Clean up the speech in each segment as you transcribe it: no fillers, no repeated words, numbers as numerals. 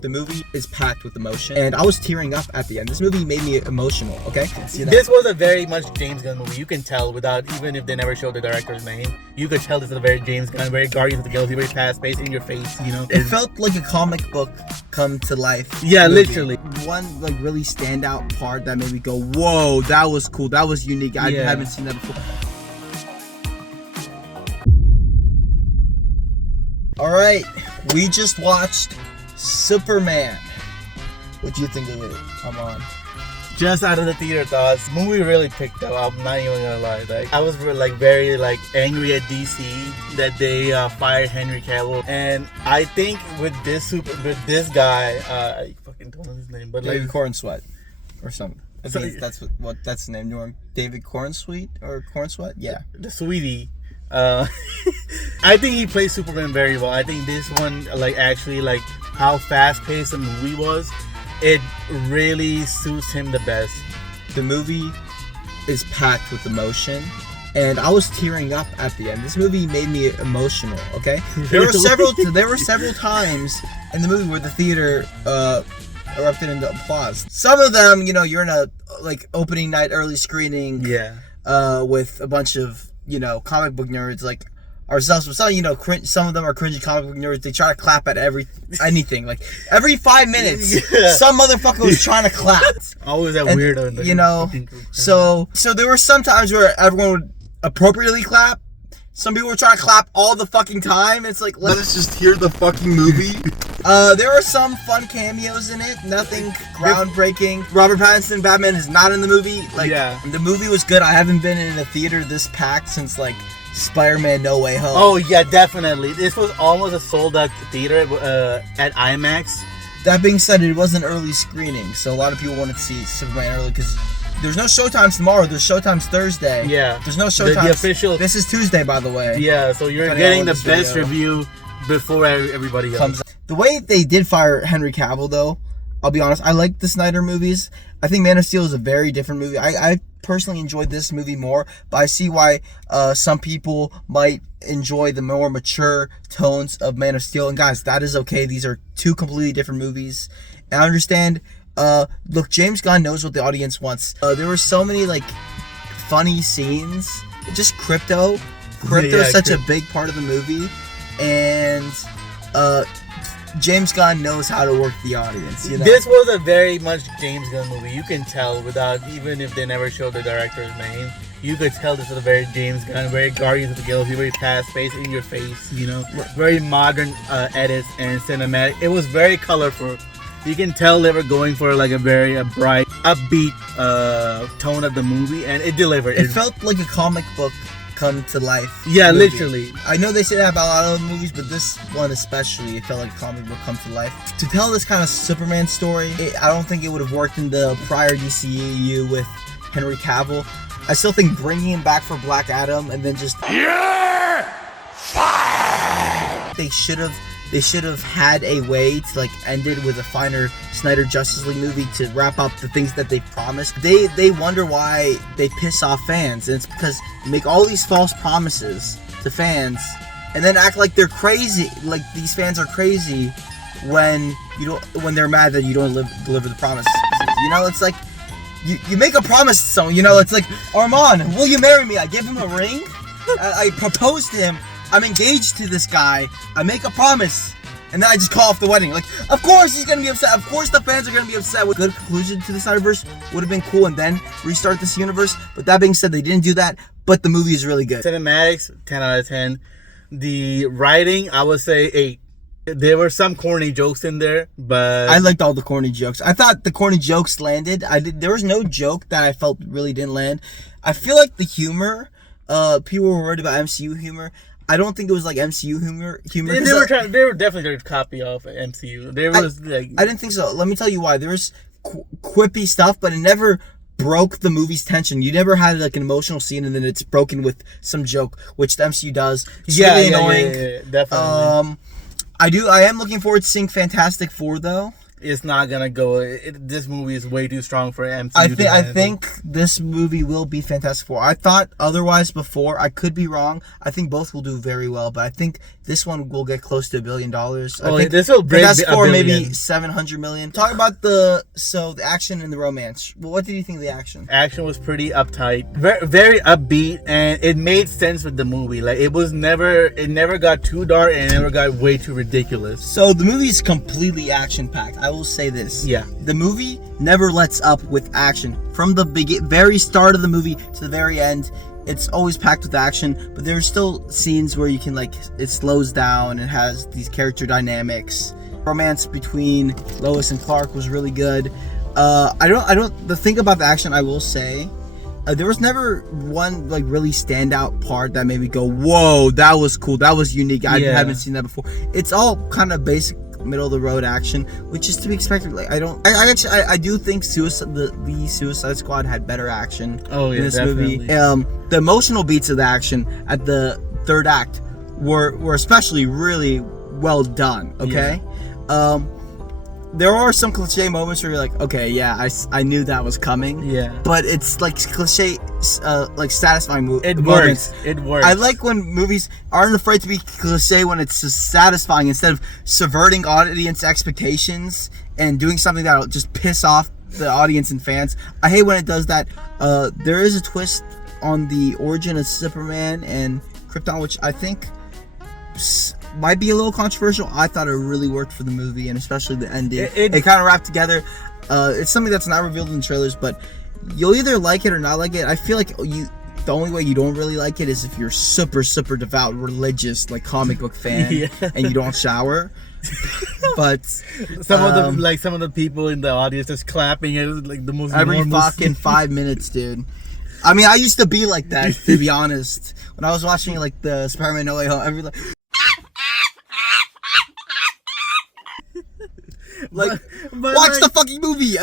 The movie is packed with emotion, and I was tearing up at the end. This movie made me emotional, okay? This was a very much James Gunn movie. You can tell without, even if they never showed the director's name, you could tell this is a very James Gunn, very Guardians of the Galaxy, very fast-paced, in your face, you know? It felt like a comic book come to life. Yeah, movie. literally. One like really standout part that made me go, whoa, that was cool. That was unique. I haven't seen that before. All right, we just watched Superman. What do you think of it? Armaanla? Just out of the theater thoughts, movie really picked up. I'm not even gonna lie. Like, I was very angry at DC that they fired Henry Cavill, and I think with this guy, I fucking don't know his name, but David like Cornsweet or something. I So- think that's what that's the name. Norm David Cornsweet or Cornsweet? Yeah. the sweetie. I think he plays Superman very well. I think this one, actually, how fast-paced the movie was, it really suits him the best. The movie is packed with emotion, and I was tearing up at the end. This movie made me emotional, okay? There were several times in the movie where the theater erupted into applause. Some of them, you're in a opening night early screening with a bunch of comic book nerds like ourselves. But some of them are cringy comic book nerds. They try to clap at anything. Like every 5 minutes, some motherfucker was trying to clap. Always that weirdo. So there were some times where everyone would appropriately clap. Some people were trying to clap all the fucking time. It's like, let us just hear the fucking movie. There were some fun cameos in it. Nothing groundbreaking. Robert Pattinson, Batman, is not in the movie. The movie was good. I haven't been in a theater this packed since Spider-Man No Way Home. Oh yeah, definitely. This was almost a sold-out theater at IMAX. That being said, it was an early screening, so a lot of people wanted to see Superman early because there's no showtimes tomorrow. There's showtimes Thursday. Yeah. There's no showtimes. The official. This is Tuesday, by the way. Yeah, so you're getting the best review before everybody else. The way they did fire Henry Cavill, though, I'll be honest, I like the Snyder movies. I think Man of Steel is a very different movie. I personally enjoyed this movie more, but I see why some people might enjoy the more mature tones of Man of Steel. And guys, that is okay. These are two completely different movies. And I understand. Look, James Gunn knows what the audience wants. There were so many funny scenes. Just Crypto is such a big part of the movie, and James Gunn knows how to work the audience. This was a very much James Gunn movie. You can tell without, even if they never showed the director's name, you could tell this is a very James Gunn, very Guardians of the Galaxy, very fast-paced, in your face. Very modern edits and cinematic. It was very colorful. You can tell they were going for a very bright, upbeat tone of the movie, and it delivered. It felt like a comic book come to life. Yeah, movie. literally. I know they say that about a lot of movies, but this one especially, it felt like a comic book come to life. To tell this kind of Superman story, I don't think it would have worked in the prior DCEU with Henry Cavill. I still think bringing him back for Black Adam and then just They should have had a way to end it with a finer Snyder Justice League movie to wrap up the things that they promised. They wonder why they piss off fans, and it's because you make all these false promises to fans and then act like they're crazy, like these fans are crazy when they're mad that you don't deliver the promises. It's like you make a promise to someone. It's like, Armaanla, will you marry me? I give him a ring. I propose to him. I'm engaged to this guy. I make a promise, and then I just call off the wedding. Of course he's gonna be upset. Of course the fans are gonna be upset. With good conclusion to this Snyderverse would have been cool, and then restart this universe. But that being said, they didn't do that. But the movie is really good. Cinematics, 10 out of 10. The writing, I would say 8. There were some corny jokes in there, but I liked all the corny jokes. I thought the corny jokes landed. There was no joke that I felt really didn't land. I feel like the humor, people were worried about MCU humor. I don't think it was MCU humor. They were definitely trying to copy off MCU. I didn't think so. Let me tell you why. There was quippy stuff, but it never broke the movie's tension. You never had an emotional scene and then it's broken with some joke, which the MCU does. It's really annoying. Yeah, definitely. I am looking forward to seeing Fantastic Four though. it's not gonna go. This movie is way too strong for MCU. I think this movie will be Fantastic Four. I thought otherwise before. I could be wrong. I think both will do very well, but I think this one will get close to $1 billion. I think this will break Fantastic Four $1 maybe billion. 700 million. Talk about the action and the romance. Well, what did you think of the action? Action was pretty uptight, very, very upbeat, and it made sense with the movie. Like it never got too dark and it never got way too ridiculous. So the movie is completely action packed. I will say this. Yeah. The movie never lets up with action. From the very start of the movie to the very end, it's always packed with action, but there's still scenes where you can it slows down and has these character dynamics. Romance between Lois and Clark was really good. The thing about the action, I will say, there was never one really standout part that made me go, whoa, that was cool, that was unique. I haven't seen that before. It's all kind of basic middle of the road action, which is to be expected. I do think the Suicide Squad had better action in this definitely. movie. The emotional beats of the action at the third act were especially really well done. Okay. There are some cliche moments where you're like, okay, yeah, I knew that was coming. Yeah. But it's cliche, satisfying It moments. works. It works. I like when movies aren't afraid to be cliche when it's just satisfying instead of subverting audience expectations and doing something that'll just piss off the audience and fans. I hate when it does that. There is a twist on the origin of Superman and Krypton, which I think might be a little controversial. I thought it really worked for the movie, and especially the ending. It kind of wrapped together. It's something that's not revealed in the trailers, but you'll either like it or not like it. I feel like the only way you don't really like it is if you're super devout religious comic book fan and you don't shower. But some of the people in the audience just clapping it like the most every normal fucking 5 minutes, dude. I mean, I used to be like that, to be honest. When I was watching the Spider-Man No Way Home, watch the fucking movie.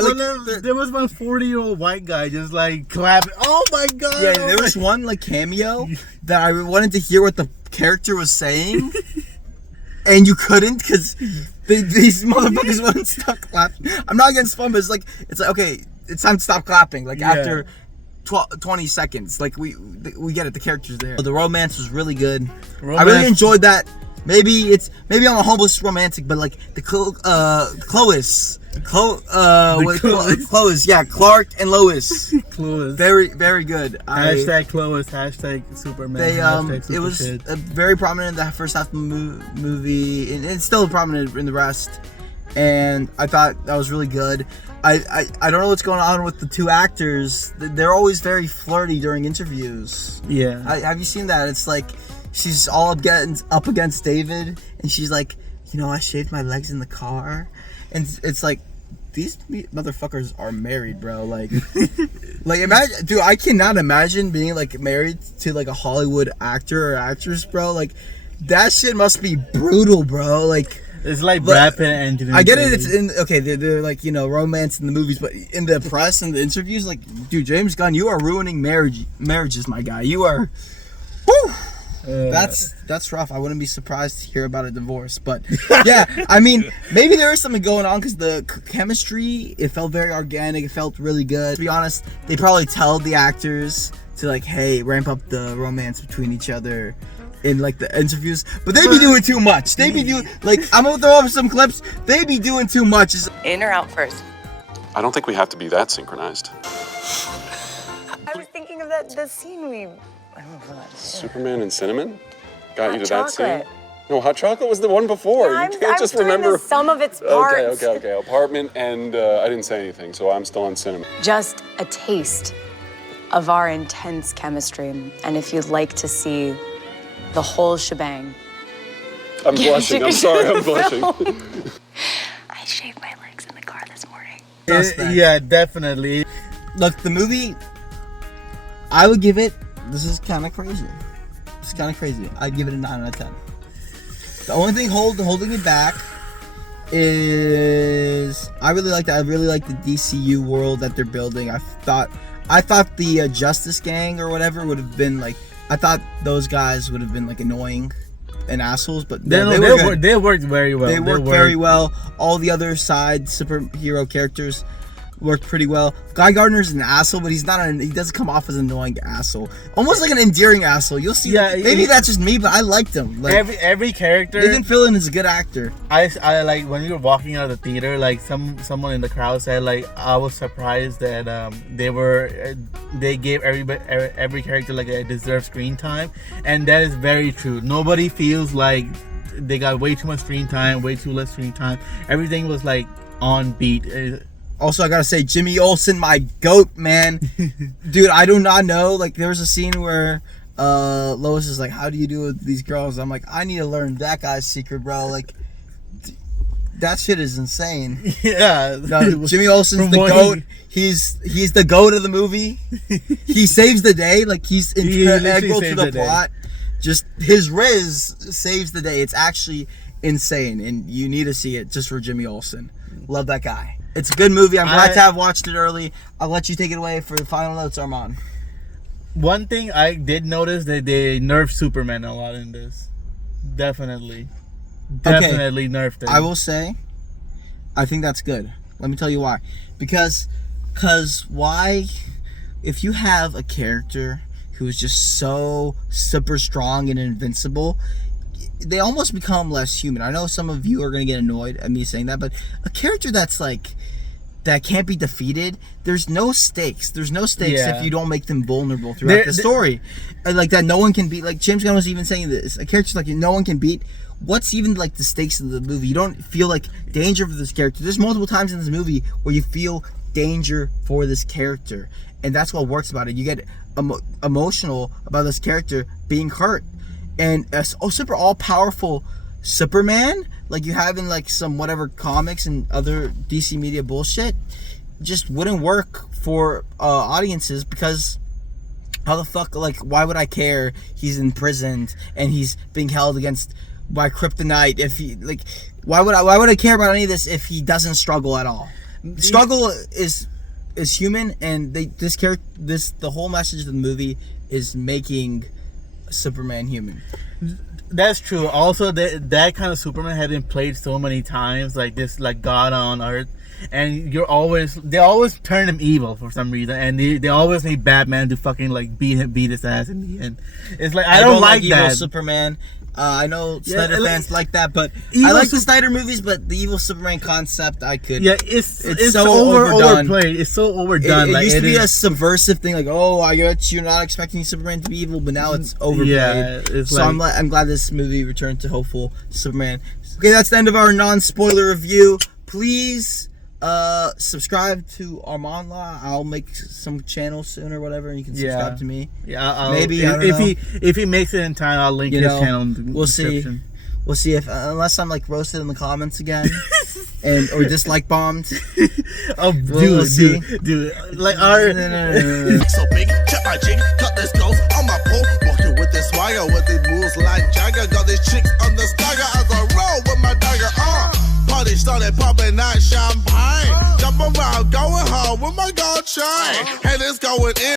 There was one 40-year-old white guy just clapping. Oh my god! Yeah, there was one cameo that I wanted to hear what the character was saying, and you couldn't because these motherfuckers wouldn't stop clapping. I'm not against fun, but it's like okay, it's time to stop clapping. After 20 seconds, we get it. The character's there. The romance was really good. I really enjoyed that. Maybe I'm a homeless romantic, but the Chloe, yeah, Clark and Lois. Chloe. Very, very good. Hashtag Chloe, hashtag Superman, hashtag Super it was shit. very prominent in the first half of the movie, and it's still prominent in the rest. And I thought that was really good. I don't know what's going on with the two actors. They're always very flirty during interviews. Yeah. Have you seen that? It's she's all up against David, and she's like, I shaved my legs in the car, and it's these motherfuckers are married, bro. Imagine, dude. I cannot imagine being married to a Hollywood actor or actress, bro. That shit must be brutal, bro. It's Brad Pitt and Angelina I get Jolie. it. It's they're romance in the movies, but in the press and the interviews, dude, James Gunn, you are ruining marriages, my guy. You are. Whew. That's rough. I wouldn't be surprised to hear about a divorce, but yeah, I mean, maybe there is something going on because the chemistry, it felt very organic. It felt really good. To be honest, they probably tell the actors to hey, ramp up the romance between each other in the interviews, but they be doing too much. They be doing I'm gonna throw up some clips. They be doing too much. In or out first? I don't think we have to be that synchronized. I was thinking of the scene we. I don't know what. Superman and Cinnamon? Got you to Hot that scene? chocolate. No, Hot Chocolate was the one before. Yeah, You can't just remember. The sum of its parts. Okay. Apartment, and I didn't say anything, so I'm still on Cinnamon. Just a taste of our intense chemistry, and if you'd like to see the whole shebang. I'm blushing. I'm sorry. I'm blushing. I shaved my legs in the car this morning. Yeah, definitely. Look, the movie, I would give it. This is kind of crazy. It's kind of crazy. I'd give it a 9 out of 10. The only thing holding it back is I really like that. I really like the DCU world that they're building. I thought the Justice Gang or whatever would have been I thought those guys would have been annoying. and assholes, but they worked very well. They worked very well. All the other side superhero characters worked pretty well. Guy Gardner's an asshole, but he doesn't come off as an annoying asshole. Almost like an endearing asshole. You'll see. Yeah, maybe that's just me, but I liked him. Like, every character. Nathan Fillion is a good actor. I like when we were walking out of the theater. Like someone in the crowd said, like, I was surprised that they gave every character like a deserved screen time, and that is very true. Nobody feels like they got way too much screen time, way too less screen time. Everything was like on beat. Also, I gotta say, Jimmy Olsen, my goat, man. Dude, I do not know. Like, there was a scene where Lois is like, how do you do with these girls? I'm like, I need to learn that guy's secret, bro. Like, that shit is insane. Yeah. No, Jimmy Olsen's the goat. He's the goat of the movie. He saves the day. Like, he's integral to the plot. Just his riz saves the day. It's actually insane, and you need to see it just for Jimmy Olsen. Love that guy. It's a good movie. I'm glad to have watched it early. I'll let you take it away for the final notes, Armaan. One thing I did notice that they nerfed Superman a lot in this. Definitely nerfed it. I will say, I think that's good. Let me tell you why. Because why? If you have a character who is just so super strong and invincible, they almost become less human. I know some of you are going to get annoyed at me saying that, but a character that's like, that can't be defeated, there's no stakes. There's no stakes if you don't make them vulnerable throughout the story. Like, that no one can beat. Like, James Gunn was even saying this. A character like no one can beat. What's even like the stakes of the movie? You don't feel like danger for this character. There's multiple times in this movie where you feel danger for this character. And that's what works about it. You get emotional about this character being hurt. And a super all-powerful Superman, like you have in like some whatever comics and other DC media bullshit, just wouldn't work for audiences, because how the fuck, like, why would I care? He's imprisoned and he's being held against by kryptonite. If he, like, why would I care about any of this if he doesn't struggle at all? Struggle is human, and the whole message of the movie is making Superman human. That's true. Also, that kind of Superman had been played so many times, like this, like God on Earth, and they always turn him evil for some reason, and they always need Batman to fucking like beat his ass in the end. It's like I don't like that. Evil Superman. I know Snyder fans like that, but I like the Snyder movies. But the evil Superman concept, I could. Yeah, it's so overplayed. It's so overdone. It used to be a subversive thing, like, oh, I guess you're not expecting Superman to be evil, but now it's overplayed. Yeah, so I'm glad this movie returned to hopeful Superman. Okay, that's the end of our non-spoiler review. Please subscribe to Armaanla. I'll make some channels soon or whatever, and you can subscribe to me. Yeah, maybe if he makes it in time, I'll link his channel in the description. We'll see if unless I'm like roasted in the comments again, or dislike bombed. Oh, dude, like our. So big, check my jig, cut this goes on my pole, walking with this swagger, with these moves like Jagger, got these chicks on the stagger as I roll with my dagger. Party started popping that champagne, jump around, going hard with my gold chain, haters going in.